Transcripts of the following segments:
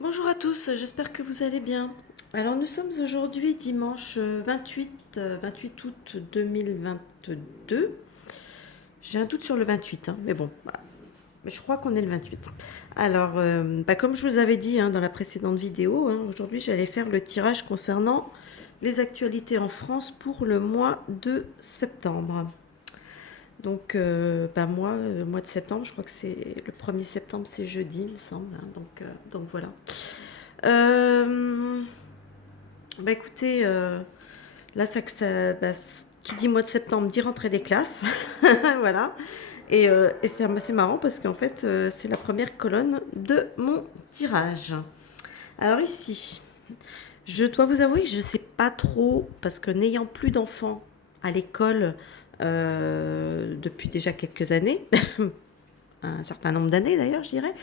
Bonjour à tous, j'espère que vous allez bien. Alors nous sommes aujourd'hui dimanche 28 août 2022. J'ai un doute sur le 28, hein, mais bon, je crois qu'on est le 28. Alors, comme je vous avais dit dans la précédente vidéo, aujourd'hui j'allais faire le tirage concernant les actualités en France pour le mois de septembre. Donc, moi, le mois de septembre, je crois que c'est le 1er septembre, c'est jeudi, il me semble, hein, donc voilà. Euh, écoutez, là, qui dit mois de septembre dit rentrée des classes. Voilà. Et c'est assez marrant parce qu'en fait, c'est la première colonne de mon tirage. Alors ici, je dois vous avouer que je ne sais pas trop, parce que n'ayant plus d'enfants à l'école depuis déjà quelques années, un certain nombre d'années d'ailleurs, je dirais.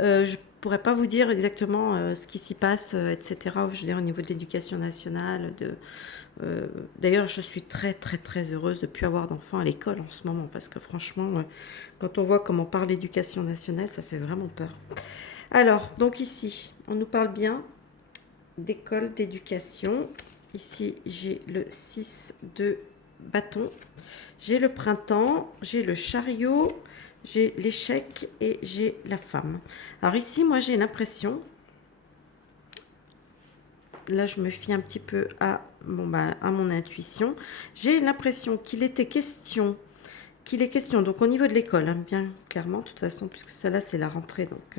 Je pourrais pas vous dire exactement ce qui s'y passe, etc. Je veux dire au niveau de l'éducation nationale. D'ailleurs, je suis très très très heureuse de ne plus avoir d'enfants à l'école en ce moment parce que franchement, quand on voit comment parle l'éducation nationale, ça fait vraiment peur. Alors, donc ici, on nous parle bien d'école, d'éducation. Ici, j'ai le 6 de bâton. J'ai le printemps, j'ai le chariot, j'ai l'échec et j'ai la femme. Alors ici, moi, j'ai l'impression, là, je me fie un petit peu à mon intuition. J'ai l'impression qu'il est question, donc au niveau de l'école, bien clairement, de toute façon, puisque ça là, c'est la rentrée. Donc,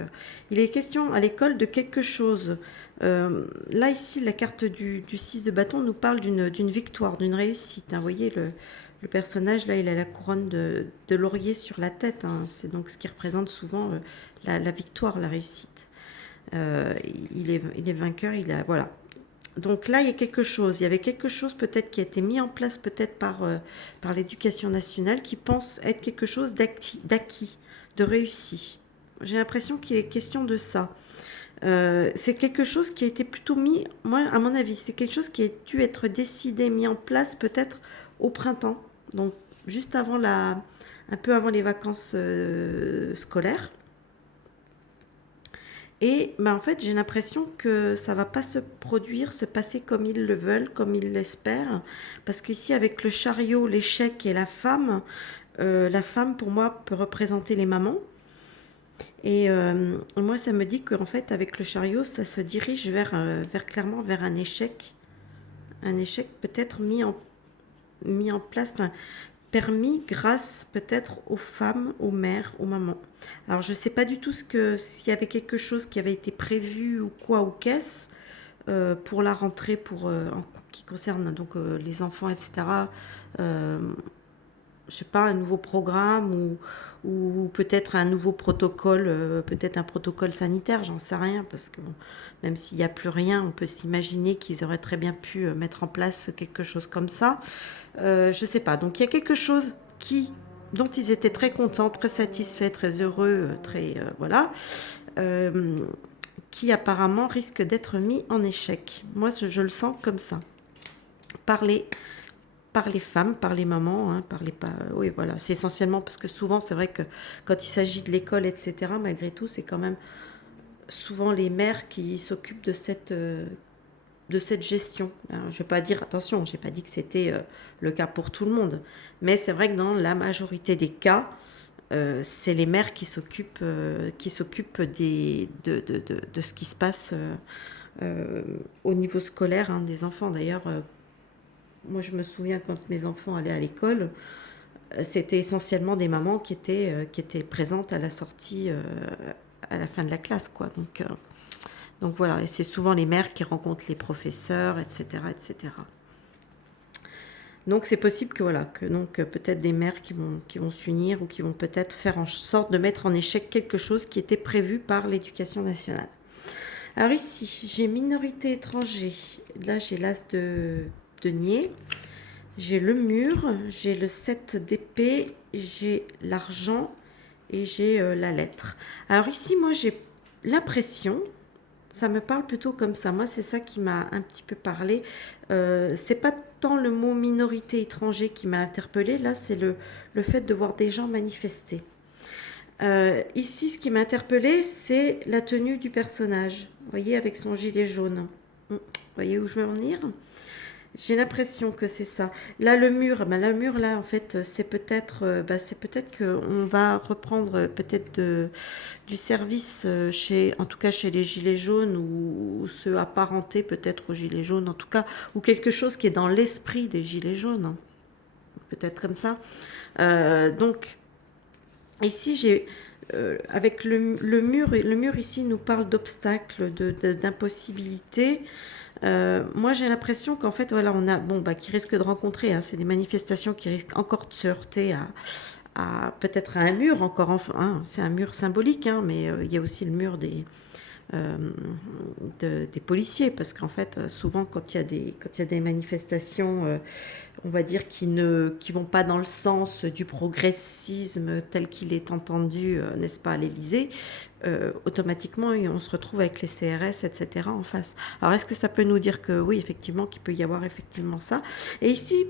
il est question à l'école de quelque chose. Là, ici, la carte du 6 de bâton nous parle d'une victoire, d'une réussite. Vous voyez, le personnage, là, il a la couronne de laurier sur la tête. C'est donc ce qui représente souvent la victoire, la réussite. Il est vainqueur, voilà. Donc là, il y a quelque chose. Il y avait quelque chose peut-être qui a été mis en place peut-être par l'éducation nationale qui pense être quelque chose d'acquis, de réussi. J'ai l'impression qu'il est question de ça. C'est quelque chose qui a été plutôt mis, moi à mon avis, c'est quelque chose qui a dû être décidé, mis en place peut-être au printemps. Donc juste avant un peu avant les vacances scolaires. Et en fait, j'ai l'impression que ça va pas se produire, se passer comme ils le veulent, comme ils l'espèrent. Parce qu'ici, avec le chariot, l'échec et la femme, pour moi, peut représenter les mamans. Et moi, ça me dit qu'en fait, avec le chariot, ça se dirige clairement vers un échec peut-être mis en place, permis grâce peut-être aux femmes, aux mères, aux mamans. Alors je ne sais pas du tout s'il y avait quelque chose qui avait été prévu ou quoi ou qu'est-ce pour la rentrée, en qui concerne donc les enfants, etc. Euh, je sais pas, un nouveau programme ou peut-être un nouveau protocole, peut-être un protocole sanitaire, j'en sais rien, parce que bon, même s'il n'y a plus rien, on peut s'imaginer qu'ils auraient très bien pu mettre en place quelque chose comme ça. Je sais pas. Donc il y a quelque chose dont ils étaient très contents, très satisfaits, très heureux, voilà, euh, qui apparemment risque d'être mis en échec. Moi, je le sens comme ça. Par les, par les femmes, par les mamans, oui, voilà. C'est essentiellement parce que souvent, c'est vrai que quand il s'agit de l'école, etc., malgré tout, c'est quand même souvent les mères qui s'occupent de cette gestion. Je ne vais pas dire, attention, je n'ai pas dit que c'était le cas pour tout le monde, mais c'est vrai que dans la majorité des cas, c'est les mères qui s'occupent de ce qui se passe au niveau scolaire des enfants. D'ailleurs, moi je me souviens quand mes enfants allaient à l'école, c'était essentiellement des mamans qui étaient présentes à la sortie, à la fin de la classe, quoi. Donc voilà, et c'est souvent les mères qui rencontrent les professeurs, etc., etc. Donc c'est possible que voilà, que donc peut-être des mères qui vont s'unir ou qui vont peut-être faire en sorte de mettre en échec quelque chose qui était prévu par l'éducation nationale. Alors ici, j'ai minorité étranger. Là, j'ai l'as de denier. J'ai le mur, j'ai le 7 d'épée, j'ai l'argent et j'ai la lettre. Alors ici, moi, j'ai l'impression, ça me parle plutôt comme ça. Moi, c'est ça qui m'a un petit peu parlé. C'est pas tant le mot minorité étranger qui m'a interpellée. Là, c'est le fait de voir des gens manifester. Ici, ce qui m'a interpellée, c'est la tenue du personnage. Vous voyez, avec son gilet jaune. Vous voyez où je veux en venir? J'ai l'impression que c'est ça. Là, le mur, ben, là, le mur, là, en fait, c'est peut-être qu'on va reprendre peut-être du service chez, en tout cas chez les gilets jaunes ou se apparenter peut-être aux gilets jaunes, en tout cas, ou quelque chose qui est dans l'esprit des gilets jaunes, hein. Peut-être comme ça. Donc, ici, avec le mur ici nous parle d'obstacles, d'impossibilités. Moi, j'ai l'impression qu'en fait, voilà, on a, bon, bah, qui risque de rencontrer, hein, c'est des manifestations qui risquent encore de se heurter peut-être à un mur, encore, enfin, hein, c'est un mur symbolique, hein, mais il y a aussi le mur euh, des policiers, parce qu'en fait, souvent, quand il y a des manifestations, on va dire, qui vont pas dans le sens du progressisme tel qu'il est entendu, n'est-ce pas, à l'Élysée, automatiquement, on se retrouve avec les CRS, etc. en face. Alors, est-ce que ça peut nous dire que oui, effectivement, qu'il peut y avoir effectivement ça? Et ici,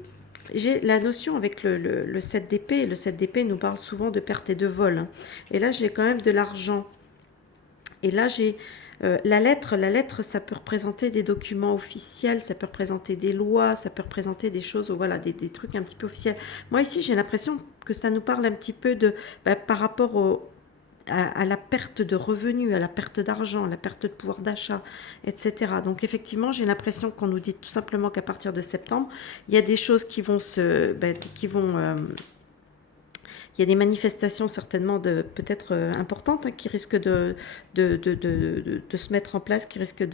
j'ai la notion avec le 7 d'épée. Le 7 d'épée nous parle souvent de perte et de vol, hein. Et là, j'ai quand même de l'argent. Et là, j'ai la lettre, ça peut représenter des documents officiels, ça peut représenter des lois, ça peut représenter des choses, voilà, des trucs un petit peu officiels. Moi, ici, j'ai l'impression que ça nous parle un petit peu par rapport à la perte de revenus, à la perte d'argent, à la perte de pouvoir d'achat, etc. Donc, effectivement, j'ai l'impression qu'on nous dit tout simplement qu'à partir de septembre, il y a des choses qui vont il y a des manifestations certainement peut-être importantes, hein, qui risquent de se mettre en place, qui risquent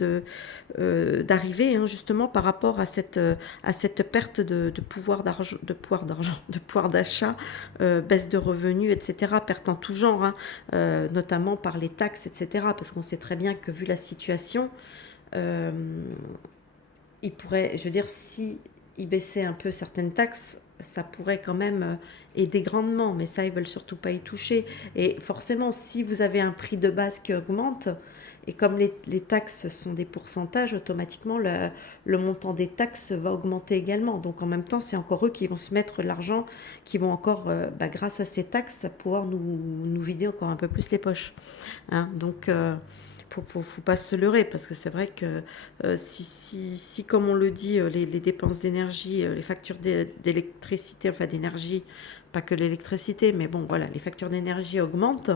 d'arriver, hein, justement par rapport à cette perte de pouvoir d'argent, de pouvoir d'achat, baisse de revenus, etc., perte en tout genre, hein, notamment par les taxes, etc., parce qu'on sait très bien que vu la situation, euh, il pourrait, je veux dire, si il baissait un peu certaines taxes, ça pourrait quand même aider grandement, mais ça, ils veulent surtout pas y toucher. Et forcément, si vous avez un prix de base qui augmente, et comme les taxes sont des pourcentages, automatiquement, le montant des taxes va augmenter également. Donc en même temps, c'est encore eux qui vont se mettre l'argent, qui vont encore, grâce à ces taxes, pouvoir nous vider encore un peu plus les poches, hein. Donc, faut pas se leurrer, parce que c'est vrai que si, comme on le dit, les dépenses d'énergie, les factures d'électricité, enfin d'énergie, pas que l'électricité, mais bon, voilà, les factures d'énergie augmentent,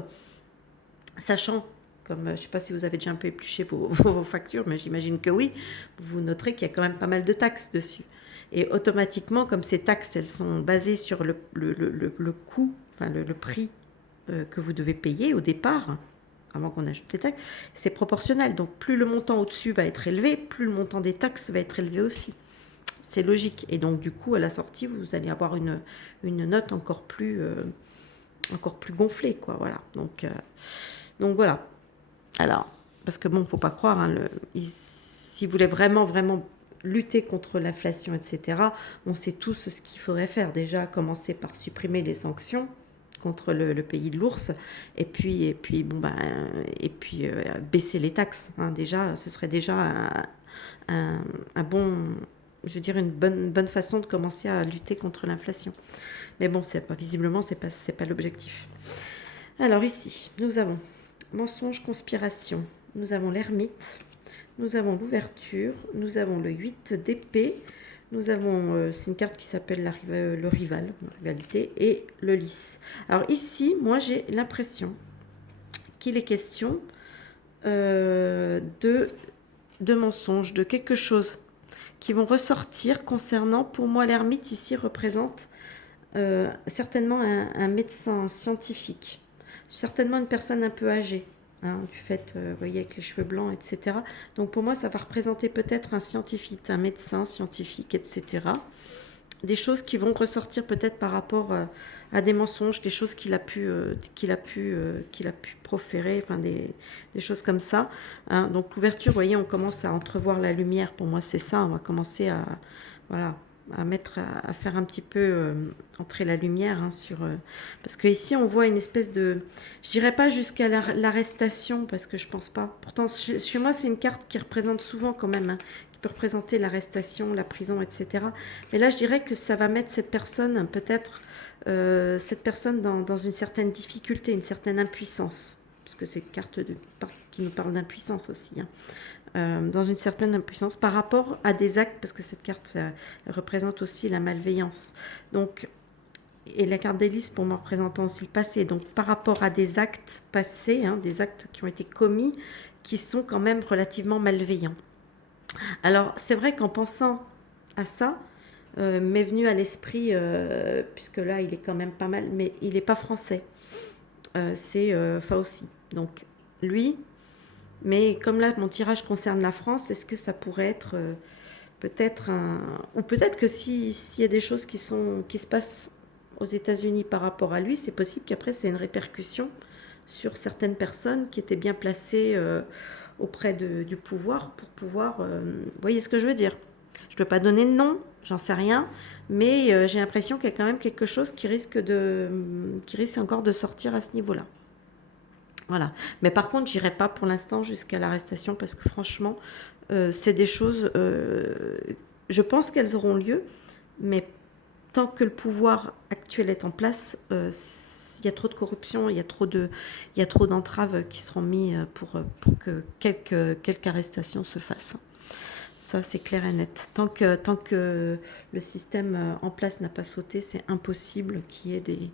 sachant, comme je ne sais pas si vous avez déjà un peu épluché vos factures, mais j'imagine que oui, vous noterez qu'il y a quand même pas mal de taxes dessus. Et automatiquement, comme ces taxes, elles sont basées sur le coût, enfin le prix que vous devez payer au départ, avant qu'on ajoute les taxes, c'est proportionnel. Donc plus le montant au-dessus va être élevé, plus le montant des taxes va être élevé aussi. C'est logique. Et donc du coup, à la sortie, vous allez avoir une note encore plus gonflée, quoi. Voilà. Donc voilà. Alors, parce que bon, faut pas croire, hein, si vous voulez vraiment, vraiment lutter contre l'inflation, etc., on sait tous ce qu'il faudrait faire. Déjà, commencer par supprimer les sanctions contre le pays de l'ours, et puis bon ben, baisser les taxes, hein. Déjà, ce serait déjà un bon, je veux dire, une bonne façon de commencer à lutter contre l'inflation. Mais bon, visiblement, c'est pas l'objectif. Alors ici, nous avons mensonge, conspiration, nous avons l'ermite, nous avons l'ouverture, nous avons le 8 d'épée, nous avons, c'est une carte qui s'appelle le rival, la rivalité, et le lys. Alors ici, moi j'ai l'impression qu'il est question de mensonges, de quelque chose qui vont ressortir concernant, pour moi l'ermite ici représente certainement un médecin scientifique, certainement une personne un peu âgée, hein, du fait, vous voyez, avec les cheveux blancs, etc. Donc pour moi, ça va représenter peut-être un scientifique, un médecin scientifique, etc. Des choses qui vont ressortir peut-être par rapport à des mensonges, des choses qu'il a pu proférer, enfin des choses comme ça, hein. Donc l'ouverture, vous voyez, on commence à entrevoir la lumière. Pour moi, c'est ça. On va commencer voilà, à faire un petit peu entrer la lumière, hein, parce que ici on voit une espèce de, je dirais pas jusqu'à l'arrestation, parce que je pense pas. Pourtant chez moi c'est une carte qui représente souvent quand même, hein, qui peut représenter l'arrestation, la prison, etc. Mais là, je dirais que ça va mettre cette personne, peut-être, cette personne dans une certaine difficulté, une certaine impuissance, parce que c'est une carte qui nous parle d'impuissance aussi, hein. Dans une certaine impuissance par rapport à des actes, parce que cette carte elle représente aussi la malveillance. Donc, et la carte d'hélice pour moi représentant aussi le passé. Donc par rapport à des actes passés, hein, des actes qui ont été commis, qui sont quand même relativement malveillants. Alors c'est vrai qu'en pensant à ça, m'est venu à l'esprit, puisque là il est quand même pas mal, mais il n'est pas français. C'est Fauci. Donc lui, mais comme là mon tirage concerne la France, est-ce que ça pourrait être peut-être un... Ou peut-être que s'il y a des choses qui se passent aux États-Unis par rapport à lui, c'est possible qu'après c'est une répercussion sur certaines personnes qui étaient bien placées auprès du pouvoir pour pouvoir... vous voyez ce que je veux dire? Je ne peux pas donner de nom, j'en sais rien, mais j'ai l'impression qu'il y a quand même quelque chose qui risque encore de sortir à ce niveau-là. Voilà. Mais par contre, j'irai pas pour l'instant jusqu'à l'arrestation parce que franchement, c'est des choses, je pense qu'elles auront lieu, mais tant que le pouvoir actuel est en place, il y a trop de corruption, il y a trop d'entraves qui seront mises pour que quelque arrestation se fasse. Ça, c'est clair et net. Tant que le système en place n'a pas sauté, c'est impossible qu'il y ait des...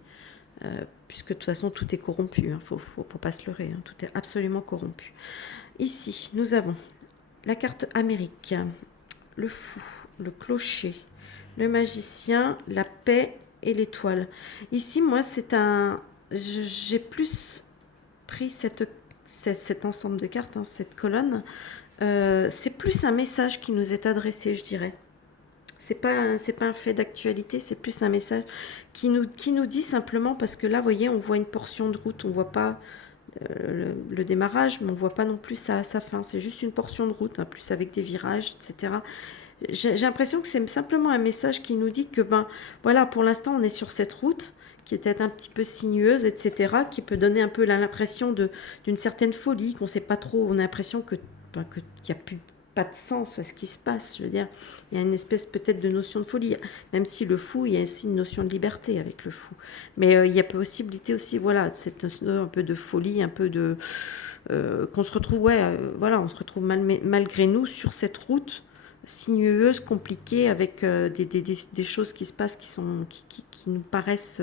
puisque de toute façon, tout est corrompu. Hein. Faut pas se leurrer. Hein. Tout est absolument corrompu. Ici, nous avons la carte Amérique, le fou, le clocher, le magicien, la paix et l'étoile. Ici, moi, j'ai plus pris cet ensemble de cartes, hein, cette colonne. C'est plus un message qui nous est adressé, je dirais. C'est pas un fait d'actualité, c'est plus un message qui nous dit simplement, parce que là, vous voyez, on voit une portion de route, on voit pas le démarrage, mais on voit pas non plus sa fin. C'est juste une portion de route, hein, plus avec des virages, etc. J'ai l'impression que c'est simplement un message qui nous dit que, ben, voilà, pour l'instant, on est sur cette route qui est peut-être un petit peu sinueuse, etc., qui peut donner un peu l'impression d'une certaine folie, qu'on ne sait pas trop, on a l'impression qu'il n'y a plus pas de sens à ce qui se passe. Je veux dire, il y a une espèce peut-être de notion de folie, même si le fou, il y a aussi une notion de liberté avec le fou. Mais il y a possibilité aussi, voilà, cette notion un peu de folie, un peu de... qu'on se retrouve, voilà, on se retrouve malgré nous sur cette route sinueuse, compliquée, avec des choses qui se passent qui nous paraissent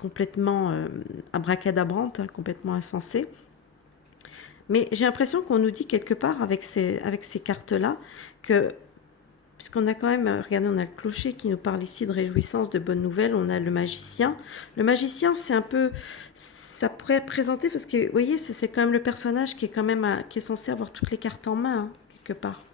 complètement abracadabrantes, hein, complètement insensées. Mais j'ai l'impression qu'on nous dit quelque part avec ces cartes-là que, puisqu'on a quand même, regardez, on a le clocher qui nous parle ici de réjouissance, de bonnes nouvelles, on a le magicien. Le magicien, c'est un peu... Ça pourrait présenter, parce que, vous voyez, c'est quand même le personnage qui est quand même qui est censé avoir toutes les cartes en main, hein, quelque part.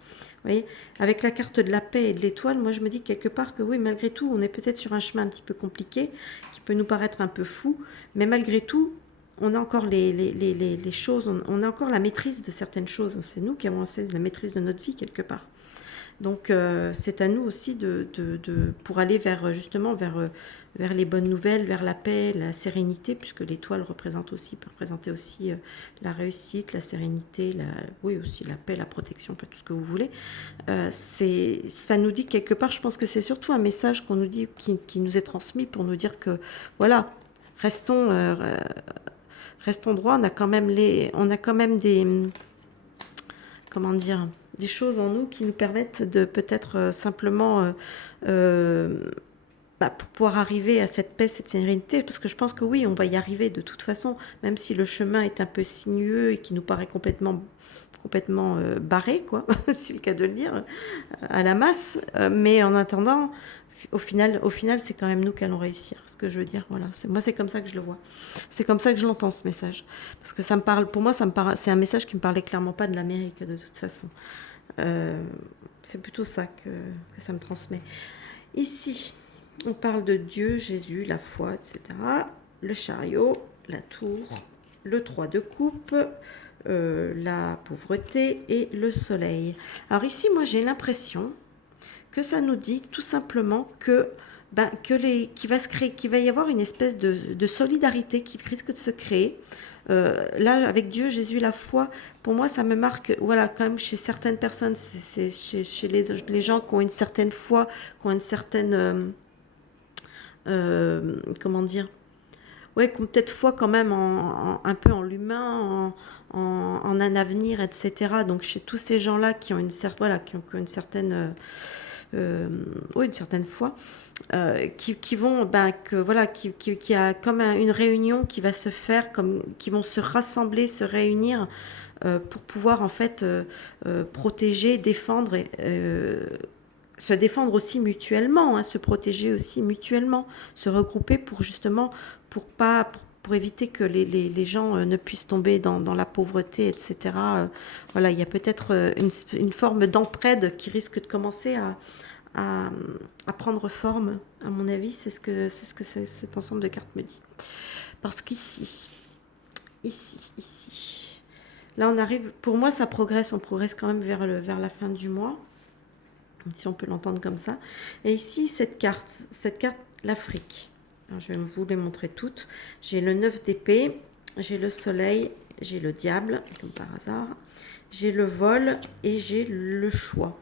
Vous voyez, avec la carte de la paix et de l'étoile, moi je me dis quelque part que oui, malgré tout, on est peut-être sur un chemin un petit peu compliqué, qui peut nous paraître un peu fou, mais malgré tout, on a encore les choses, on a encore la maîtrise de certaines choses. C'est nous qui avons la maîtrise de notre vie quelque part. Donc c'est à nous aussi pour aller justement vers les bonnes nouvelles, vers la paix, la sérénité, puisque l'étoile peut représenter aussi la réussite, la sérénité, oui aussi la paix, la protection, tout ce que vous voulez. Ça nous dit quelque part, je pense que c'est surtout un message qu'on nous dit, qui nous est transmis pour nous dire que voilà, restons droit, on a quand même des, comment dire, des choses en nous qui nous permettent de peut-être simplement pour pouvoir arriver à cette paix, cette sérénité, parce que je pense que oui, on va y arriver de toute façon, même si le chemin est un peu sinueux et qui nous paraît complètement barré, quoi, c'est le cas de le dire, à la masse, mais en attendant, au final, c'est quand même nous qui allons réussir. Ce que je veux dire, voilà. Moi, c'est comme ça que je le vois. C'est comme ça que je l'entends, ce message. Parce que ça me parle, pour moi, c'est un message qui me parlait clairement pas de l'Amérique, de toute façon. C'est plutôt ça que ça me transmet. Ici, on parle de Dieu, Jésus, la foi, etc. Le chariot, la tour, le 3 de coupe, la pauvreté et le soleil. Alors ici, moi, j'ai l'impression que ça nous dit tout simplement qu'il va y avoir une espèce de solidarité qui risque de se créer Là, avec Dieu, Jésus, la foi, pour moi, ça me marque, voilà, quand même chez certaines personnes, c'est chez les gens qui ont une certaine foi, qui ont une certaine, comment dire, ouais, qui ont peut-être foi quand même un peu en l'humain, en un avenir, etc. Donc chez tous ces gens-là qui ont voilà, qui ont une certaine, oui, une certaine foi, qui vont, ben, que voilà, qui a comme une réunion qui va se faire, comme qui vont se rassembler, se réunir pour pouvoir en fait protéger, défendre se défendre aussi mutuellement, hein, se protéger aussi mutuellement, se regrouper pour justement pour éviter que les gens ne puissent tomber dans la pauvreté, etc. Voilà, il y a peut-être une forme d'entraide qui risque de commencer à, à prendre forme, à mon avis, cet ensemble de cartes me dit. Parce ici, là on arrive, pour moi ça progresse, on progresse quand même vers la fin du mois, si on peut l'entendre comme ça. Et ici, cette carte, l'Afrique. Alors, je vais vous les montrer toutes. J'ai le 9 d'épée, j'ai le soleil, j'ai le diable, comme par hasard, j'ai le vol et j'ai le choix.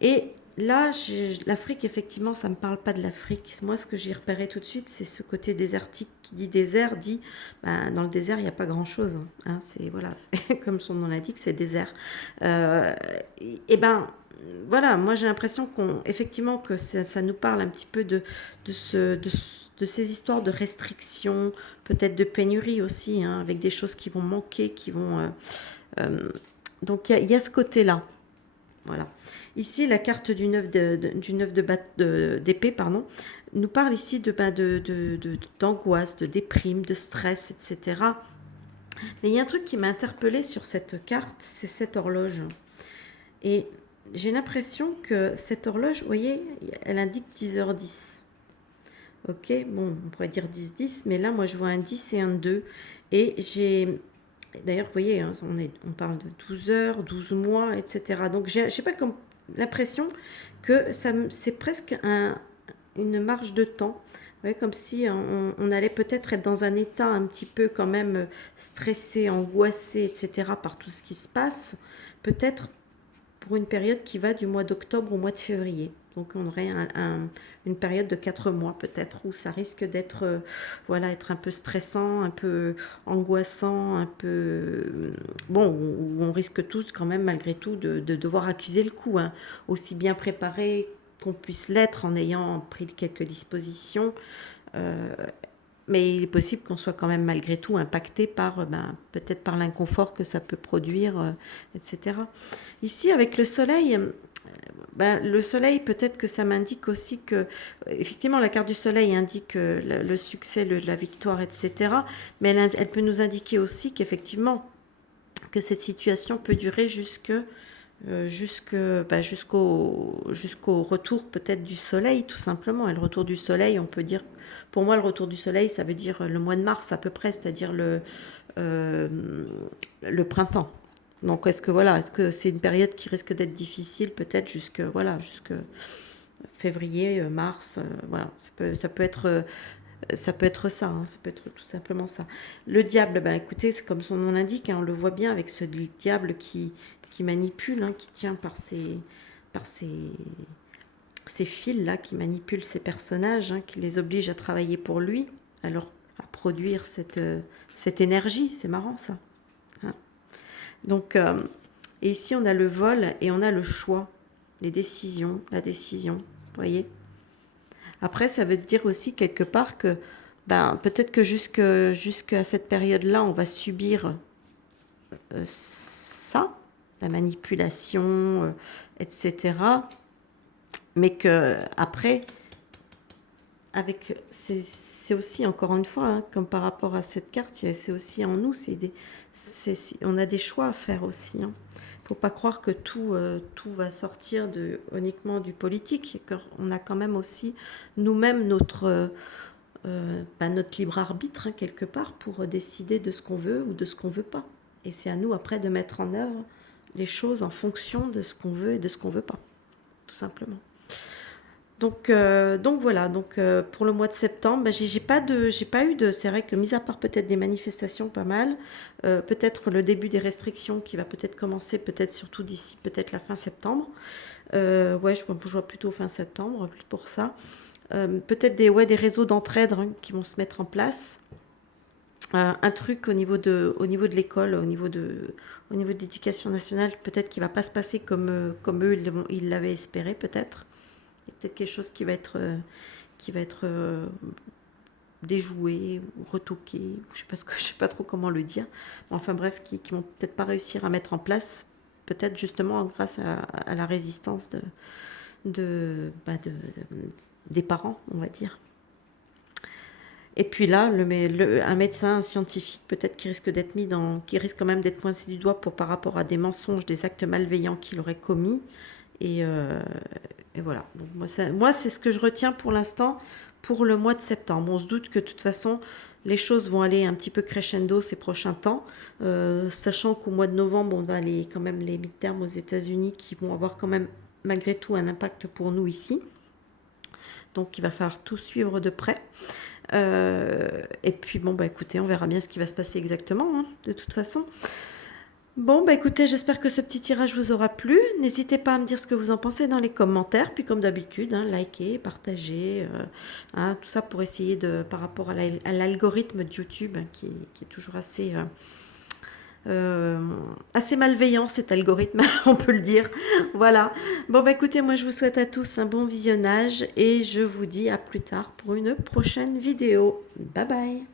Et là, l'Afrique, effectivement, ça ne me parle pas de l'Afrique. Moi, ce que j'ai repéré tout de suite, c'est ce côté désertique qui dit désert, dit ben, dans le désert, il n'y a pas grand-chose. Hein. C'est voilà, comme son nom l'indique, c'est désert. Et ben voilà, moi j'ai l'impression effectivement que ça nous parle un petit peu de ces histoires de restrictions, peut-être de pénurie aussi, hein, avec des choses qui vont manquer, qui vont. Donc il y a ce côté-là. Voilà. Ici, la carte du 9 d'épée, pardon, nous parle ici d'angoisse, de déprime, de stress, etc. Mais il y a un truc qui m'a interpellée sur cette carte, c'est cette horloge. Et j'ai l'impression que cette horloge, vous voyez, elle indique 10h10. Ok, bon, on pourrait dire 10-10, mais là, moi, je vois un 10 et un 2. Et j'ai... D'ailleurs, vous voyez, hein, on parle de 12 heures, 12 mois, etc. Donc, je sais pas, comme l'impression que c'est presque une marge de temps. Ouais, comme si on allait peut-être être dans un état un petit peu quand même stressé, angoissé, etc. par tout ce qui se passe. Peut-être pour une période qui va du mois d'octobre au mois de février. Donc on aurait une période de 4 mois peut-être où ça risque d'être voilà, être un peu stressant, un peu angoissant, un peu bon, où on risque tous quand même malgré tout de devoir accuser le coup, hein, aussi bien préparé qu'on puisse l'être en ayant pris quelques dispositions. Euh, mais il est possible qu'on soit quand même malgré tout impacté par peut-être par l'inconfort que ça peut produire, etc. Ici, avec le soleil, peut-être que ça m'indique aussi que, effectivement, la carte du soleil indique le succès, la victoire, etc. Mais elle peut nous indiquer aussi qu'effectivement, que cette situation peut durer jusqu'au retour peut-être du soleil, tout simplement. Et le retour du soleil, on peut dire, pour moi, le retour du soleil, ça veut dire le mois de mars à peu près, c'est-à-dire euh, le printemps. Donc est-ce que c'est une période qui risque d'être difficile peut-être jusque février, mars, voilà, ça peut être ça, hein, ça peut être tout simplement ça. Le diable, ben écoutez, c'est comme son nom l'indique, hein, on le voit bien avec ce diable qui manipule, hein, qui tient par ces fils là, qui manipule ces personnages, hein, qui les oblige à travailler pour lui, à produire cette énergie. C'est marrant ça. Hein. Donc, et ici on a le vol et on a le choix, les décisions, la décision, vous voyez. Après, ça veut dire aussi quelque part que peut-être que jusqu'à cette période-là, on va subir ça, la manipulation, etc. Mais que après, c'est aussi encore une fois, hein, comme par rapport à cette carte, c'est aussi en nous, on a des choix à faire aussi. Hein. Faut pas croire que tout va sortir uniquement du politique. On a quand même aussi nous-mêmes notre libre arbitre, hein, quelque part, pour décider de ce qu'on veut ou de ce qu'on veut pas. Et c'est à nous après de mettre en œuvre les choses en fonction de ce qu'on veut et de ce qu'on veut pas, tout simplement. Donc voilà, pour le mois de septembre, bah, j'ai pas eu de, c'est vrai que mis à part peut-être des manifestations pas mal, peut-être le début des restrictions qui va peut-être commencer, peut-être surtout d'ici peut-être la fin septembre. Ouais, je vois plutôt fin septembre pour ça. Peut-être des réseaux d'entraide hein, qui vont se mettre en place. Un truc au niveau de l'école, au niveau de l'éducation nationale, peut-être qu'il va pas se passer comme eux ils l'avaient espéré peut-être. Il y a peut-être quelque chose qui va être déjoué ou retoqué, ou je sais pas trop comment le dire. Enfin bref, qui vont peut-être pas réussir à mettre en place, peut-être justement grâce à la résistance des parents, on va dire. Et puis là, un médecin, un scientifique, peut-être qui risque quand même d'être pointé du doigt par rapport à des mensonges, des actes malveillants qu'il aurait commis. Et, euh, et voilà. Donc moi, c'est ce que je retiens pour l'instant pour le mois de septembre. On se doute que de toute façon, les choses vont aller un petit peu crescendo ces prochains temps, sachant qu'au mois de novembre, on a quand même les midterms aux États-Unis qui vont avoir quand même malgré tout un impact pour nous ici. Donc il va falloir tout suivre de près. Et puis bon, bah écoutez, on verra bien ce qui va se passer exactement, hein, de toute façon. Bon, bah écoutez, j'espère que ce petit tirage vous aura plu. N'hésitez pas à me dire ce que vous en pensez dans les commentaires. Puis comme d'habitude, hein, likez, partagez, hein, tout ça pour essayer par rapport à l'algorithme de YouTube, hein, qui est toujours assez malveillant cet algorithme, on peut le dire. Voilà. Bon, bah écoutez, moi je vous souhaite à tous un bon visionnage et je vous dis à plus tard pour une prochaine vidéo. Bye bye.